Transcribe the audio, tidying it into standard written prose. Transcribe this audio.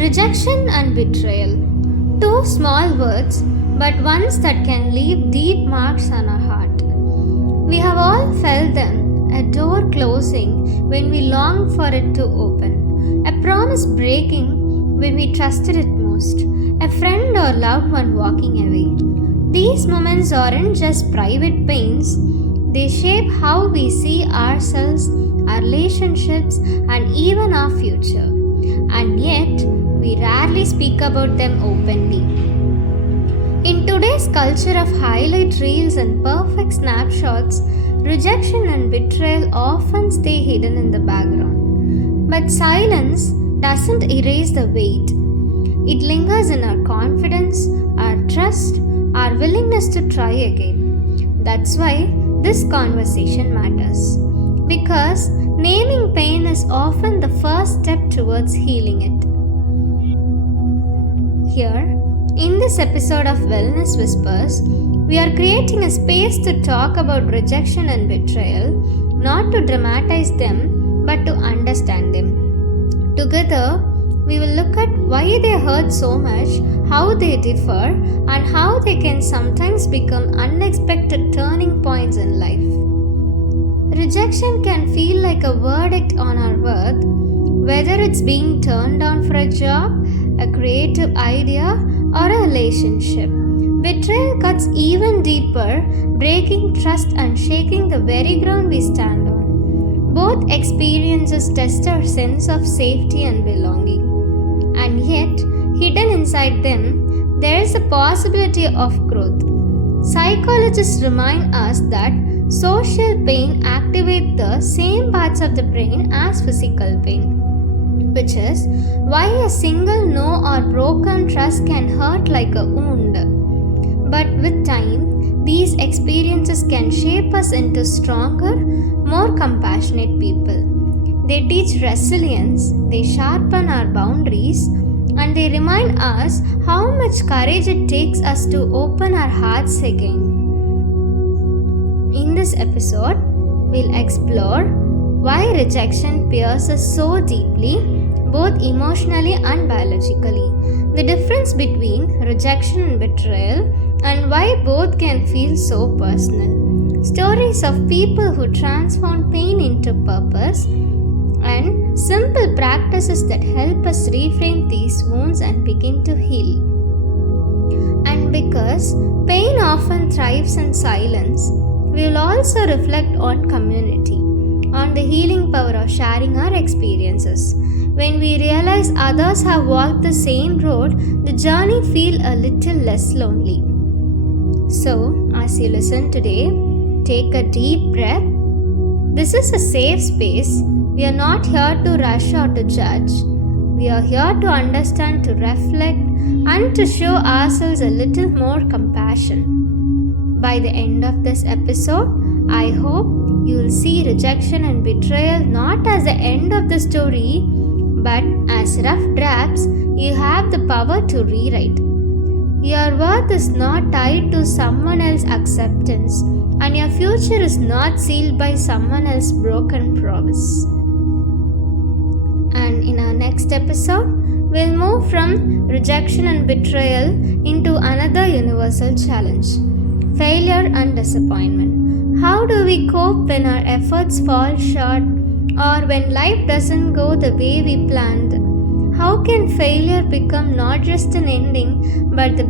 Rejection and betrayal. Two small words, but ones that can leave deep marks on our heart. We have all felt them, a door closing when we long for it to open, a promise breaking when we trusted it most, a friend or loved one walking away. These moments aren't just private pains, they shape how we see ourselves, our relationships, and even our future. And yet, we rarely speak about them openly. In today's culture of highlight reels and perfect snapshots, rejection and betrayal often stay hidden in the background. But silence doesn't erase the weight. It lingers in our confidence, our trust, our willingness to try again. That's why this conversation matters. Because naming pain is often the first step towards healing it. Here, in this episode of Wellness Whispers, we are creating a space to talk about rejection and betrayal, not to dramatize them, but to understand them. Together, we will look at why they hurt so much, how they differ, and how they can sometimes become unexpected turning points in life. Rejection can feel like a verdict on our worth, whether it's being turned down for a job, a creative idea, or a relationship. Betrayal cuts even deeper, breaking trust and shaking the very ground we stand on. Both experiences test our sense of safety and belonging. And yet, hidden inside them, there is a possibility of growth. Psychologists remind us that social pain activates the same parts of the brain as physical pain, which is why a single no or broken trust can hurt like a wound. But with time, these experiences can shape us into stronger, more compassionate people. They teach resilience, they sharpen our boundaries, and they remind us how much courage it takes us to open our hearts again. In this episode, we'll explore why rejection pierces so deeply, both emotionally and biologically, the difference between rejection and betrayal, and why both can feel so personal. Stories of people who transform pain into purpose, and simple practices that help us reframe these wounds and begin to heal. And because pain often thrives in silence, we will also reflect on community, on the healing power of sharing our experiences. When we realize others have walked the same road, the journey feels a little less lonely. So, as you listen today, take a deep breath. This is a safe space. We are not here to rush or to judge. We are here to understand, to reflect, and to show ourselves a little more compassion. By the end of this episode, I hope you will see rejection and betrayal not as the end of the story, but as rough drafts you have the power to rewrite. Your worth is not tied to someone else's acceptance, and your future is not sealed by someone else's broken promise. And in our next episode, we'll move from rejection and betrayal into another universal challenge: failure and disappointment. How do we cope when our efforts fall short or when life doesn't go the way we planned? How can failure become not just an ending but the